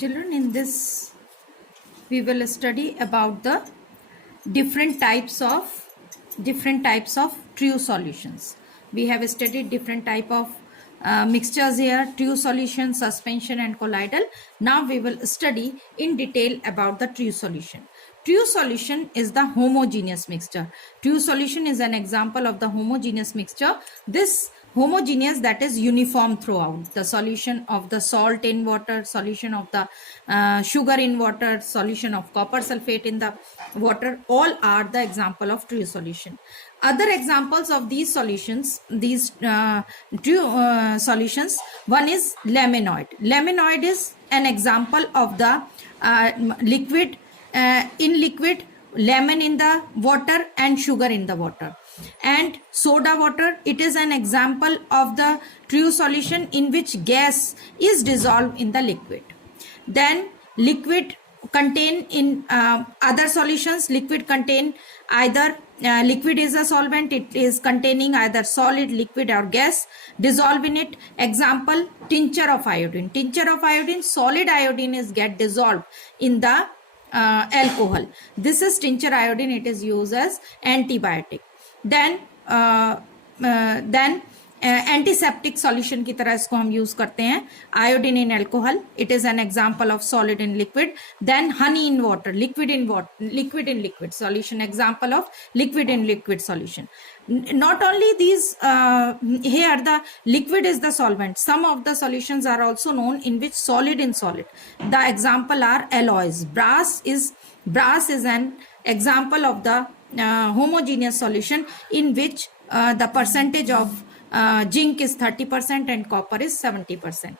Children, in this we will study about the different types of true solutions. We have studied different type of mixtures here: true solution, suspension, and colloidal. Now we will study in detail about the true solution. True solution is the homogeneous mixture. True solution is an example of the homogeneous mixture. This homogeneous, that is uniform throughout. The solution of the salt in water, solution of the sugar in water, solution of copper sulfate in the water, all are the example of true solution. Other examples of these solutions, true solutions, one is laminoid. Laminoid is an example of the liquid, in liquid, lemon in the water and sugar in the water. And soda water, it is an example of the true solution in which gas is dissolved in the liquid. Then liquid contain in other solutions, liquid contain either liquid is a solvent, it is containing either solid, liquid or gas, dissolve in it. Example, tincture of iodine. Tincture of iodine, solid iodine is get dissolved in the alcohol. This is tincture iodine, it is used as antibiotic. Then antiseptic solution की तरह इसको हम use करते हैं. Iodine in alcohol, it is an example of solid in liquid. Then honey in water, liquid in liquid solution, example of liquid in liquid solution. Not only these, here the liquid is the solvent. Some of the solutions are also known in which solid in solid. The example are alloys. Brass is an example of the homogeneous solution in which the percentage of zinc is 30% and copper is 70%.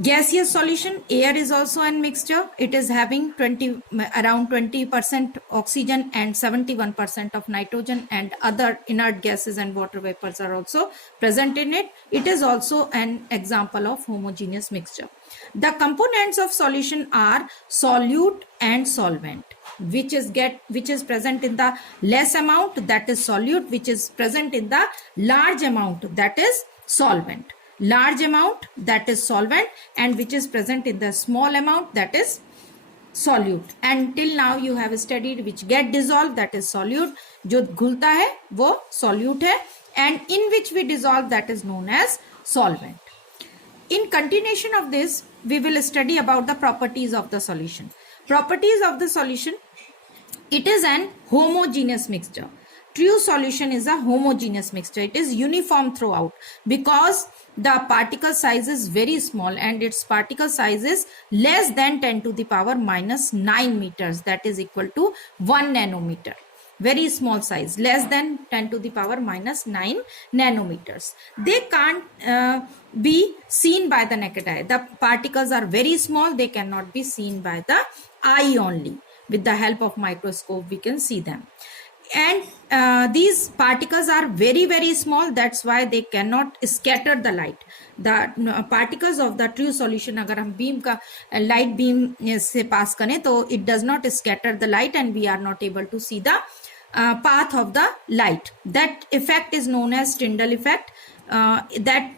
Gaseous solution, air is also a mixture. It is having around 20% oxygen and 71% of nitrogen, and other inert gases and water vapors are also present in it. It is also an example of homogeneous mixture. The components of solution are solute and solvent, which is present in the less amount, that is solute, which is present in the large amount, that is solvent. Large amount, that is solvent, and which is present in the small amount, that is solute. And till now you have studied which get dissolved, that is solute. जो घुलता है वो solute है, and in which we dissolve, that is known as solvent. In continuation of this, we will study about the properties of the solution. Properties of the solution, it is an homogeneous mixture. True solution is a homogeneous mixture. It is uniform throughout because the particle size is very small, and its particle size is less than 10 to the power minus 9 meters, that is equal to 1 nanometer. Very small size, less than 10 to the power minus 9 nanometers. They can't be seen by the naked eye. The particles are very small, they cannot be seen by the eye only. With the help of microscope we can see them. And these particles are very very small, that's why they cannot scatter the light. The particles of the true solution, अगर हम beam का light beam से pass करें तो it does not scatter the light, and we are not able to see the path of the light. That effect is known as Tyndall effect, that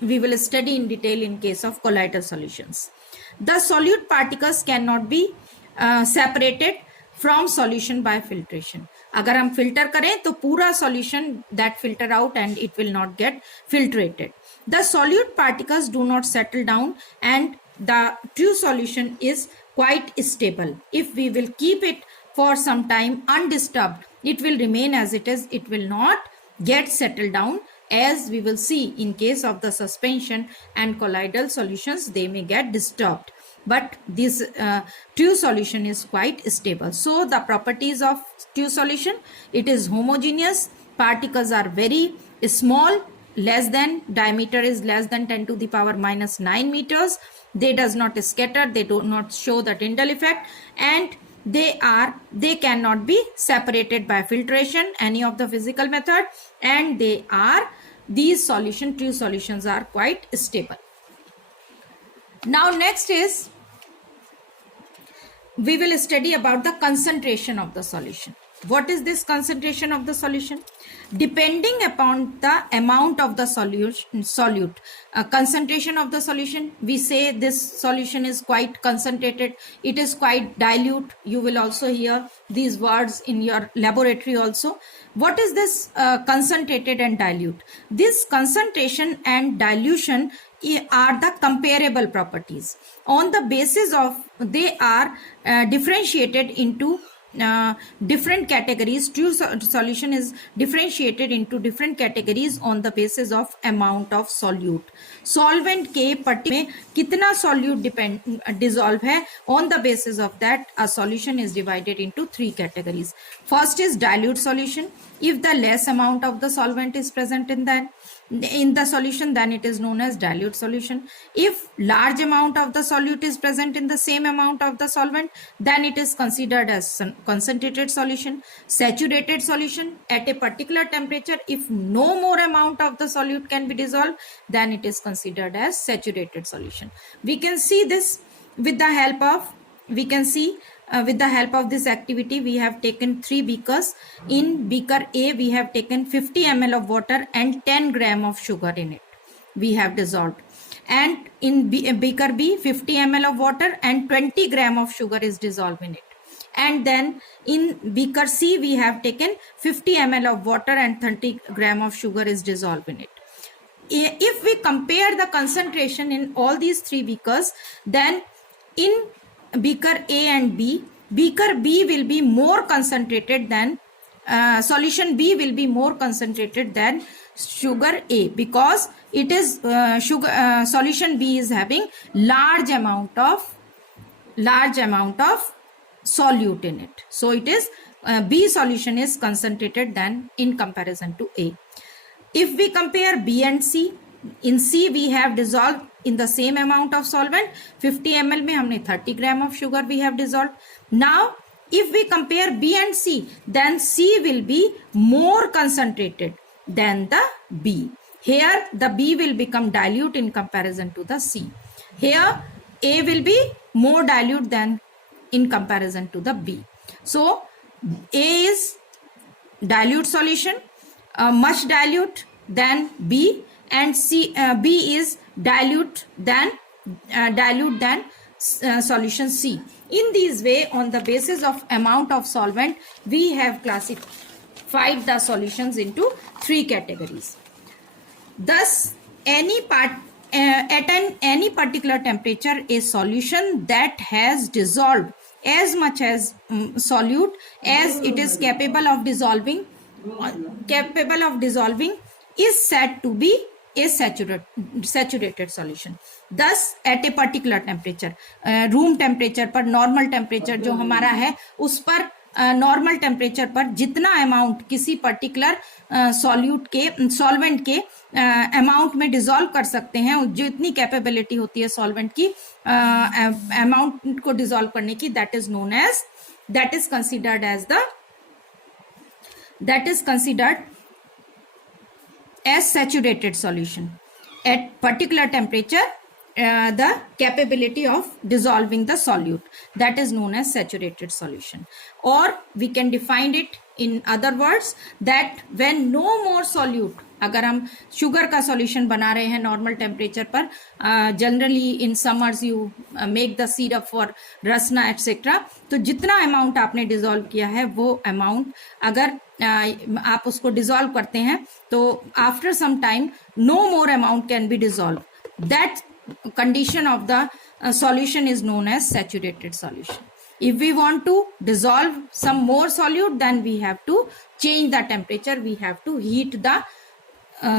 we will study in detail in case of colloidal solutions. The solute particles cannot be separated from solution by filtration. अगर हम filter करें तो पूरा solution that filter out and it will not get filtrated. The solute particles do not settle down, and the true solution is quite stable. If we will keep it for some time undisturbed, it will remain as it is. It will not get settled down, as we will see in case of the suspension and colloidal solutions, they may get disturbed. But this true solution is quite stable. So the properties of true solution, it is homogeneous, particles are very small, less than, diameter is less than 10 to the power minus 9 meters. They does not scatter, they do not show the Tyndall effect, and they cannot be separated by filtration, any of the physical method, and these true solutions are quite stable. Now next is, we will study about the concentration of the solution. What is this concentration of the solution? Depending upon the amount of the solute, concentration of the solution, we say this solution is quite concentrated, it is quite dilute. You will also hear these words in your laboratory also. What is this concentrated and dilute? This concentration and dilution are the comparable properties. On the basis of, they are differentiated into different categories. Two solution is differentiated into different categories on the basis of amount of solute. Solvent के पट्टी में कितना solute dissolve है, on the basis of that a solution is divided into three categories. First is dilute solution. If the less amount of the solvent is present in the solution, then it is known as dilute solution. If large amount of the solute is present in the same amount of the solvent, then it is considered as concentrated solution. Saturated solution, at a particular temperature, if no more amount of the solute can be dissolved, then it is considered as saturated solution. We can see this with the help of, with the help of this activity. We have taken 3 beakers. In beaker A, we have taken 50 ml of water and 10 gram of sugar in it. We have dissolved. And in beaker B, 50 ml of water and 20 gram of sugar is dissolved in it. And then in beaker C, we have taken 50 ml of water and 30 gram of sugar is dissolved in it. If we compare the concentration in all these 3 beakers, then in beaker A and B, beaker B will be more concentrated than solution B will be more concentrated than sugar A, because it is solution B is having large amount of solute in it. So it is B solution is concentrated than in comparison to A. If we compare B and C, in C we have dissolved in the same amount of solvent. 50 ml में हमने 30 gram of sugar we have dissolved. Now if we compare B and C, then C will be more concentrated than the B. Here the B will become dilute in comparison to the C. Here A will be more dilute than in comparison to the B. So A is dilute solution, much dilute than B, and B is dilute than solution C. In this way, on the basis of amount of solvent, we have classified the solutions into 3 categories. Thus, at any particular temperature, a solution that has dissolved as much as solute as it is capable of dissolving is said to be a saturated solution. Thus, at a particular temperature, room temperature पर normal temperature जो हमारा है, उस पर normal temperature पर जितना amount किसी particular solvent के अमाउंट में डिसॉल्व कर सकते हैं, जितनी कैपेबिलिटी होती है सॉल्वेंट की अमाउंट को डिसॉल्व करने की, that is considered as saturated solution. At particular temperature, the capability of dissolving the solute, that is known as saturated solution. Or we can define it in other words, that when no more solute, अगर हम sugar का solution बना रहे हैं normal temperature पर, generally in summers you make the syrup for Rasna etcetera, तो जितना amount आपने डिसॉल्व किया है वो अमाउंट अगर आप उसको डिसॉल्व करते हैं तो after some time no more amount can be dissolve. That condition of the solution is known as saturated solution. If we want to dissolve some more solute, then we have to change the temperature, we have to heat the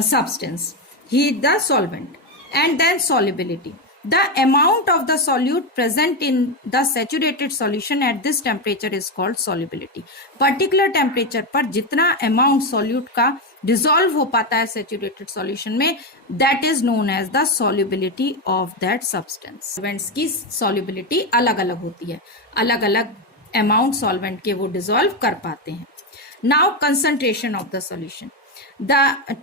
substance, heat the solvent. And then solubility. The amount of the solute present in the saturated solution at this temperature is called solubility. Particular temperature पर जितना amount solute का dissolve हो पाता है saturated solution में, that is known as the solubility of that substance. Solvents की solubility अलग अलग होती है, अलग अलग amount solvent के वो dissolve कर पाते हैं. Now concentration of the solution.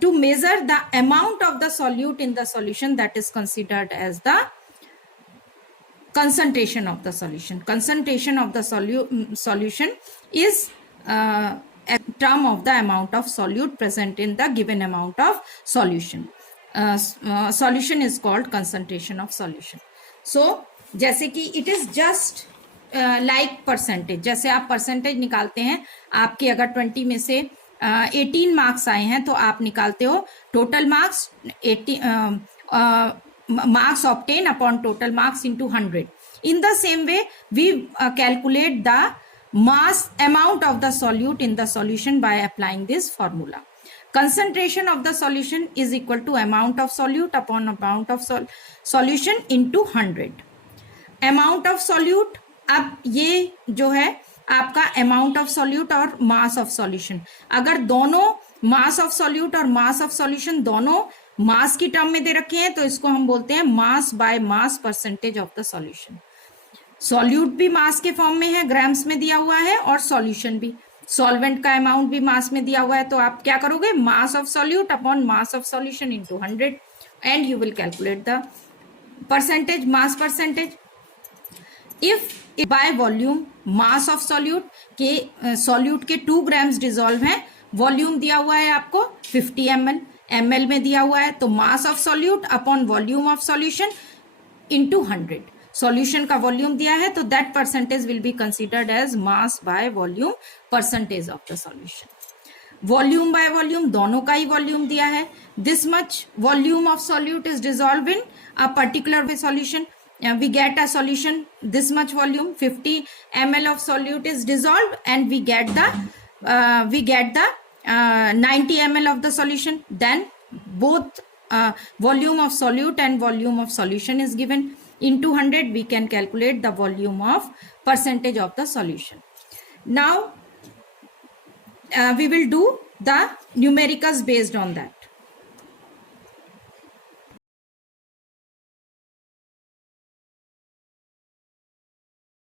To measure the amount of the solute in the solution, that is considered as the concentration of the solution. Concentration of the solution is term of the amount of solute present in the given amount of solution. Solution is called concentration of solution. So जैसे कि it is just like percentage, जैसे आप percentage निकालते हैं, आपके अगर 20 में से 18 मार्क्स आए हैं तो आप निकालते हो total marks 80 marks obtained upon total marks into 100. In the same way, we calculate the mass amount of the solute in the solution by applying this formula. Concentration of the solution is equal to amount of solute upon amount of solution into 100. Amount of solute, अब ये जो है आपका amount of solute और mass of solution, अगर दोनों मास of solute और mass of solution दोनों मास की टर्म में दे रखे हैं तो इसको हम बोलते हैं mass by mass percentage of the solution. Solute भी मास के फॉर्म में है, ग्राम्स में दिया हुआ है, और सॉल्यूशन भी, सॉल्वेंट का अमाउंट भी मास में दिया हुआ है. तो आप क्या करोगे, मास of solute upon mass of solution into 100 and you will calculate the percentage, mass percentage. If by volume mass of solute के, सॉल्यूट के 2 ग्राम्स डिजोल्व हैं, वॉल्यूम दिया हुआ है आपको 50 ml, ml में दिया हुआ है, तो mass of solute upon volume of solution into 100. Solution का वॉल्यूम दिया है तो that percentage will be considered as mass by volume percentage of the solution. Volume by volume, दोनों का ही वॉल्यूम दिया है. This much volume of solute is dissolve in a particular solution. We get a solution this much volume, 50 ml of solute is dissolved, and we get the 90 ml of the solution. Then both volume of solute and volume of solution is given. Into 100 we can calculate the volume of percentage of the solution. Now we will do the numericals based on that.